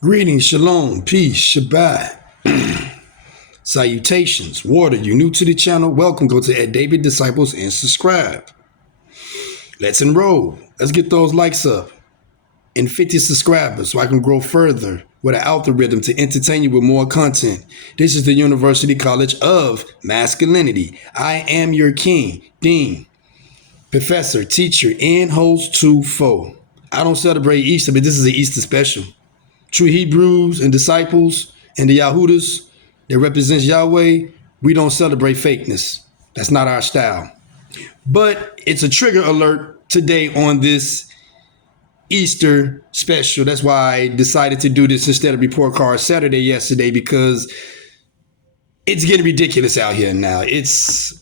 Greetings, shalom, peace, Shabbat, salutations, water. You new to the channel? Welcome. Go to Ed David Disciples and subscribe. Let's enroll. Let's get those likes up and 50 subscribers so I can grow further with an algorithm to entertain you with more content. This is the University College of Masculinity. I am your king, dean, professor, teacher, and host to foe. I don't celebrate Easter, but this is an Easter special. True Hebrews and disciples and the Yahudas that represents Yahweh, we don't celebrate fakeness. That's not our style. But it's a trigger alert today on this Easter special. That's why I decided to do this instead of Report Card Saturday yesterday, because it's getting ridiculous out here now. It's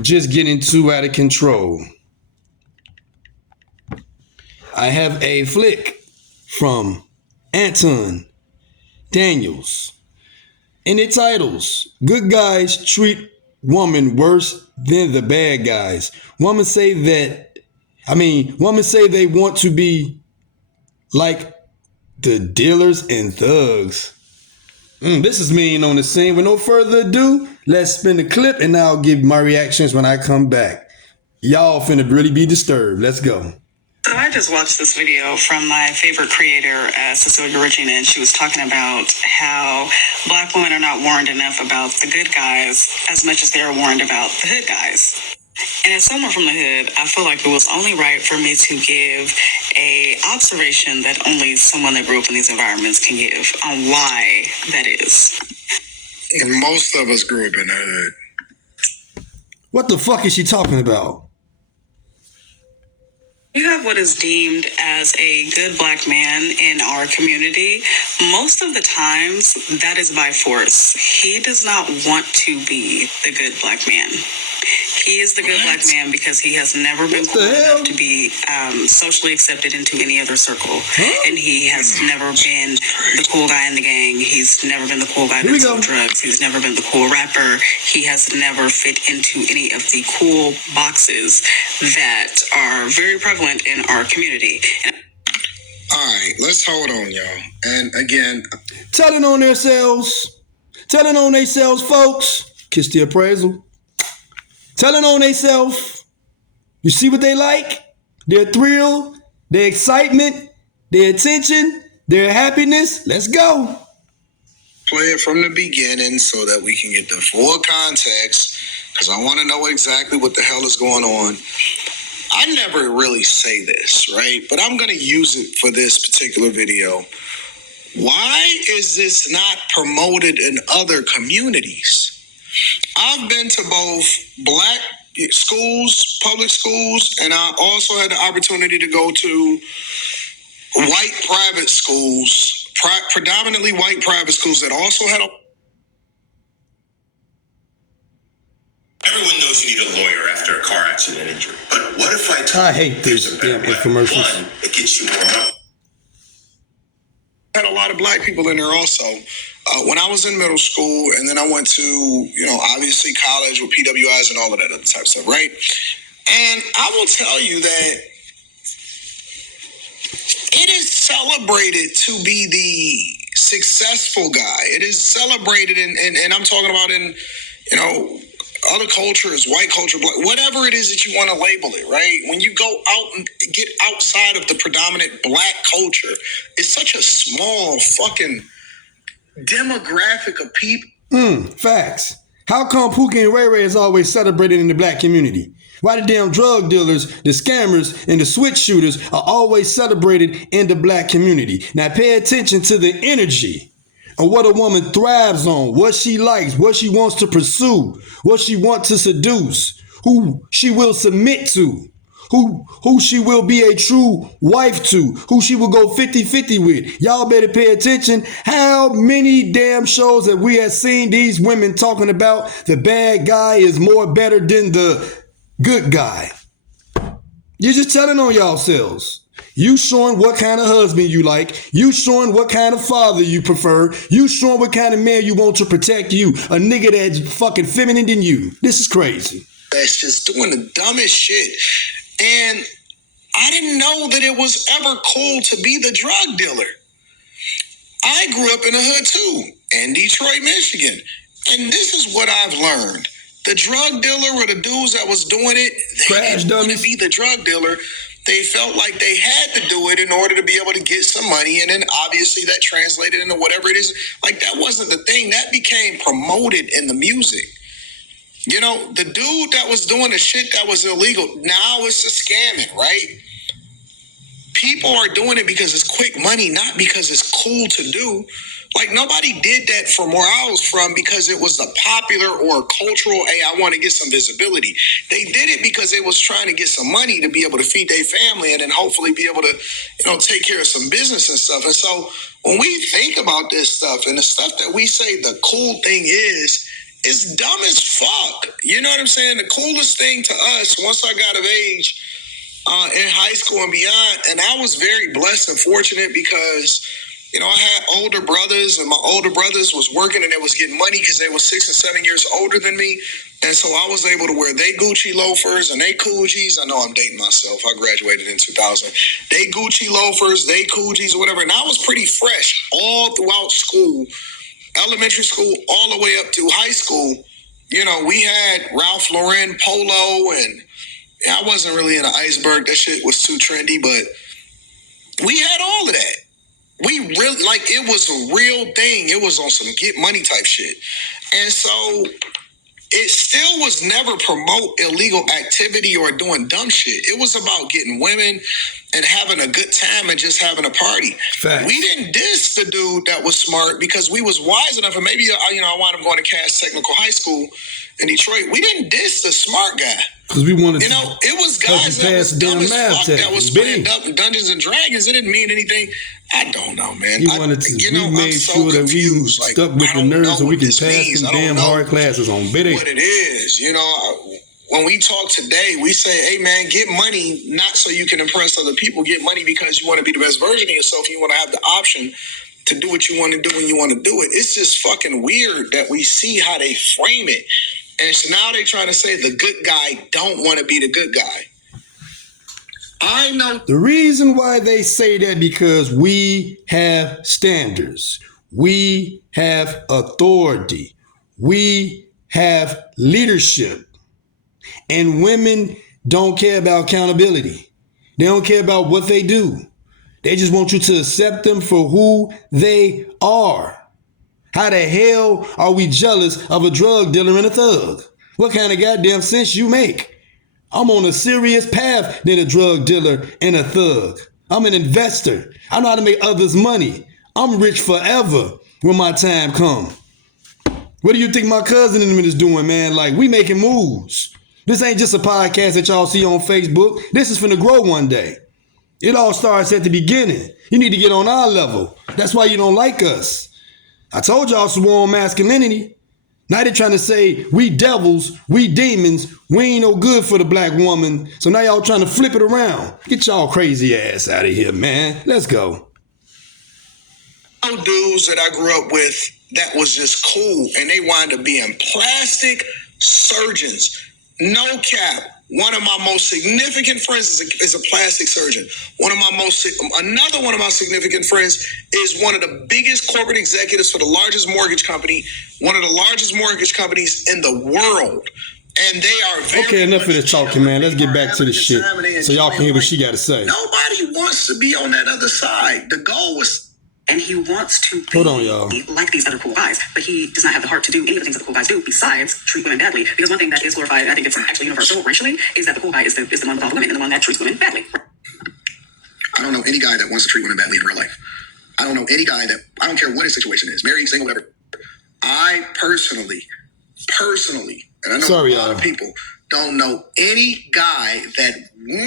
just getting too out of control. I have a flick from Anton Daniels, and it titles, "Good Guys Treat Woman Worse Than the Bad Guys." Women say they want to be like the dealers and thugs. This is mean on the scene. With no further ado, let's spin the clip and I'll give my reactions when I come back. Y'all finna really be disturbed. Let's go. So I just watched this video from my favorite creator, Cecilia Regina, and she was talking about how Black women are not warned enough about the good guys as much as they're warned about the hood guys. And as someone from the hood, I feel like it was only right for me to give a observation that only someone that grew up in these environments can give on why that is. And most of us grew up in the hood. What the fuck is she talking about? You have what is deemed as a good Black man in our community. Most of the times, that is by force. He does not want to be the good Black man. He is the good Black man because he has never been cool enough to be socially accepted into any other circle. And he has never been the cool guy in the gang. He's never been the cool guy that sold drugs. He's never been the cool rapper. He has never fit into any of the cool boxes that are very prevalent in our community. All right, let's hold on, y'all. And again, telling on themselves, folks. Kiss the appraisal. Telling on themselves. You see what they like? Their thrill, their excitement, their attention, their happiness. Let's go. Play it from the beginning so that we can get the full context, because I want to know exactly what the hell is going on. I never really say this, right? But I'm going to use it for this particular video. Why is this not promoted in other communities? I've been to both Black schools, public schools, and I also had the opportunity to go to white private schools, predominantly white private schools that also had a... Everyone knows you need a lawyer after a car accident injury. But what if I hate these damn infomercials. One, it gets you more money. Had a lot of Black people in there also. When I was in middle school, and then I went to, obviously college with PWIs and all of that other type of stuff, right? And I will tell you that it is celebrated to be the successful guy. It is celebrated, and I'm talking about in, other cultures, white culture, Black, whatever it is that you want to label it, right? When you go out and get outside of the predominant Black culture, it's such a small fucking demographic of people. Facts. How come Pookie and Ray Ray is always celebrated in the Black community? Why the damn drug dealers, the scammers, and the switch shooters are always celebrated in the Black community? Now pay attention to the energy of what a woman thrives on, what she likes, what she wants to pursue, what she wants to seduce, who she will submit to, who she will be a true wife to, who she will go 50-50 with. Y'all better pay attention. How many damn shows have we have seen these women talking about the bad guy is more better than the good guy? You're just telling on yourselves. You showing what kind of husband you like. You showing what kind of father you prefer. You showing what kind of man you want to protect you. A nigga that's fucking feminine than you. This is crazy. That's just doing the dumbest shit. And I didn't know that it was ever cool to be the drug dealer. I I grew up in the hood too, in Detroit, Michigan. And this is what I've learned. The drug dealer or the dudes that was doing it, they Crash didn't want to dummies. be the drug dealer. They felt like they had to do it in order to be able to get some money. And then obviously that translated into whatever it is. Like, that wasn't the thing. That became promoted in the music. You know, the dude that was doing the shit that was illegal, now it's a scamming, right? People are doing it because it's quick money, not because it's cool to do. Like, nobody did that from where I was from because it was a popular or cultural, hey, I want to get some visibility. They did it because they was trying to get some money to be able to feed their family and then hopefully be able to, take care of some business and stuff. And so when we think about this stuff and the stuff that we say the cool thing is, it's dumb as fuck. You know what I'm saying? The coolest thing to us, once I got of age, in high school and beyond, and I was very blessed and fortunate because, I had older brothers, and my older brothers was working and they was getting money because they were 6 and 7 years older than me, and so I was able to wear they Gucci loafers and they Coogies. I know I'm dating myself. I graduated in 2000. They Gucci loafers, they Coogies, or whatever, and I was pretty fresh all throughout school, elementary school, all the way up to high school. We had Ralph Lauren polo, and I wasn't really in an iceberg. That shit was too trendy, but we had all of that. We really, it was a real thing. It was on some get money type shit. And so it still was never promote illegal activity or doing dumb shit. It was about getting women and having a good time and just having a party. Facts. We didn't diss the dude that was smart because we was wise enough, and maybe, I wound up going to Cass Technical High School in Detroit. We didn't diss the smart guy. Because we wanted to. It was guys that was dumb as fuck that was playing Dungeons and Dragons. It didn't mean anything. I don't know, man. We wanted to. We made sure that we stuck with the nerds so we can pass them damn hard classes on. What it is, when we talk today, we say, hey, man, get money not so you can impress other people. Get money because you want to be the best version of yourself. You want to have the option to do what you want to do when you want to do it. It's just fucking weird that we see how they frame it. And so now they're trying to say the good guy don't want to be the good guy. I know. The reason why they say that because we have standards. We have authority. We have leadership. And women don't care about accountability. They don't care about what they do. They just want you to accept them for who they are. How the hell are we jealous of a drug dealer and a thug? What kind of goddamn sense you make? I'm on a serious path than a drug dealer and a thug. I'm an investor. I know how to make others money. I'm rich forever when my time comes. What do you think my cousin and them is doing, man? Like, we making moves. This ain't just a podcast that y'all see on Facebook. This is finna grow one day. It all starts at the beginning. You need to get on our level. That's why you don't like us. I told y'all some war on masculinity. Now they're trying to say we devils, we demons, we ain't no good for the black woman. So now y'all trying to flip it around. Get y'all crazy ass out of here, man. Let's go. Dudes that I grew up with that was just cool, and they wind up being plastic surgeons. No cap. One of my most significant friends is a plastic surgeon. Another one of my significant friends is one of the biggest corporate executives for the largest mortgage company, one of the largest mortgage companies in the world. And they are very okay, enough of this talking, man. Let's get back to the shit so y'all can hear what she got to say. Nobody wants to be on that other side. The goal was... And he wants to be Hold on, y'all. like these other cool guys, but he does not have the heart to do any of the things that the cool guys do besides treat women badly. Because one thing that is glorified, I think it's actually universal racially, is that the cool guy is the one with all the women and the one that treats women badly. I don't know any guy that wants to treat women badly in real life. I don't know any guy that, I don't care what his situation is, married, single, whatever. I personally, and I know a lot of people don't know any guy that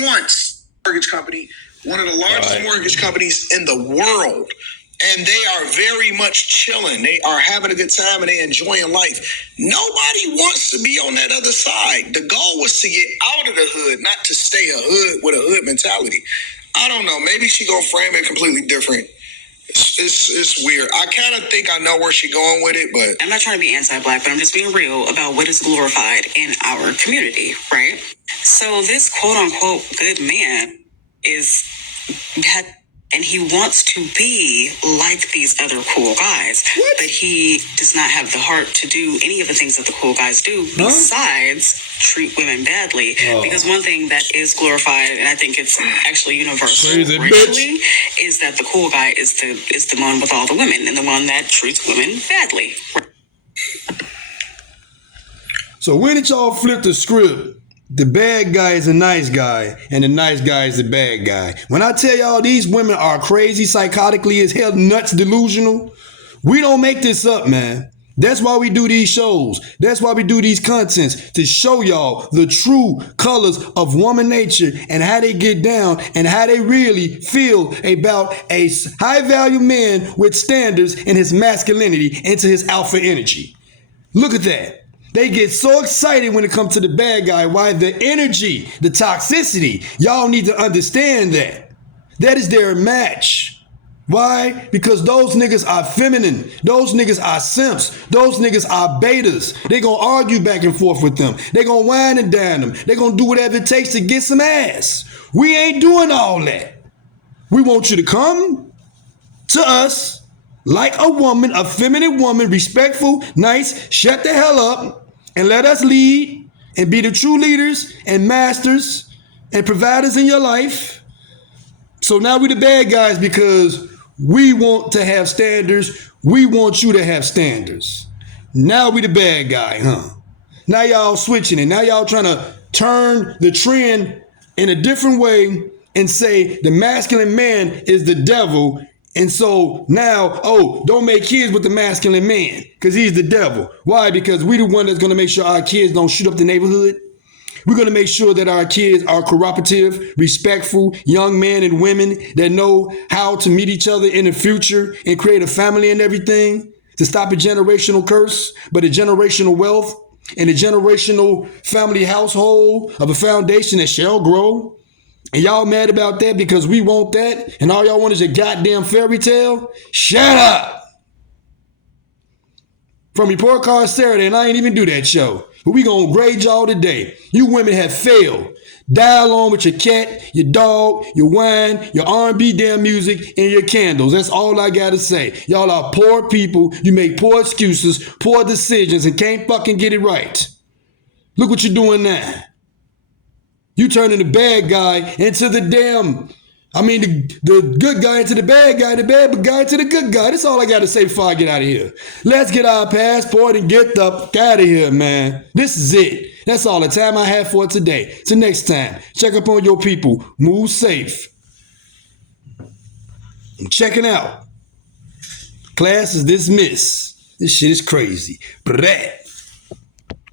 wants a mortgage company, one of the largest mortgage companies in the world. And they are very much chilling. They are having a good time and they enjoying life. Nobody wants to be on that other side. The goal was to get out of the hood, not to stay a hood with a hood mentality. I don't know. Maybe she gonna frame it completely different. It's weird. I kind of think I know where she's going with it, but I'm not trying to be anti-black, but I'm just being real about what is glorified in our community, right? So this quote-unquote good man and he wants to be like these other cool guys. What? But he does not have the heart to do any of the things that the cool guys do besides treat women badly. Because one thing that is glorified, and I think it's actually universal Crazy racially, is that the cool guy is the one with all the women and the one that treats women badly. So when did y'all flip the script? The bad guy is a nice guy, and the nice guy is the bad guy. When I tell y'all these women are crazy, psychotically as hell, nuts, delusional, we don't make this up, man. That's why we do these shows. That's why we do these contents, to show y'all the true colors of woman nature and how they get down and how they really feel about a high value man with standards in his masculinity into his alpha energy. Look at that. They get so excited when it comes to the bad guy. Why? The energy, the toxicity. Y'all need to understand that. That is their match. Why? Because those niggas are feminine. Those niggas are simps. Those niggas are betas. They gonna argue back and forth with them. They gonna whine and dine them. They gonna do whatever it takes to get some ass. We ain't doing all that. We want you to come to us like a woman, a feminine woman, respectful, nice, shut the hell up, and let us lead and be the true leaders and masters and providers in your life. So now we the bad guys because we want to have standards. We want you to have standards. Now we the bad guy, huh? Now y'all switching it. Now y'all trying to turn the trend in a different way and say the masculine man is the devil. And so now, don't make kids with the masculine man because he's the devil. Why? Because we the one that's going to make sure our kids don't shoot up the neighborhood. We're going to make sure that our kids are cooperative, respectful, young men and women that know how to meet each other in the future and create a family and everything to stop a generational curse, but a generational wealth and a generational family household of a foundation that shall grow. And y'all mad about that because we want that and all y'all want is a goddamn fairy tale? Shut up! From Report Card Saturday, and I ain't even do that show. But we gonna grade y'all today. You women have failed. Die alone with your cat, your dog, your wine, your R&B damn music, and your candles. That's all I gotta say. Y'all are poor people. You make poor excuses, poor decisions, and can't fucking get it right. Look what you're doing now. You turning the bad guy into the good guy into the bad guy into the good guy. That's all I got to say before I get out of here. Let's get our passport and get the fuck out of here, man. This is it. That's all the time I have for today. Till next time, check up on your people. Move safe. I'm checking out. Class is dismissed. This shit is crazy. Brat.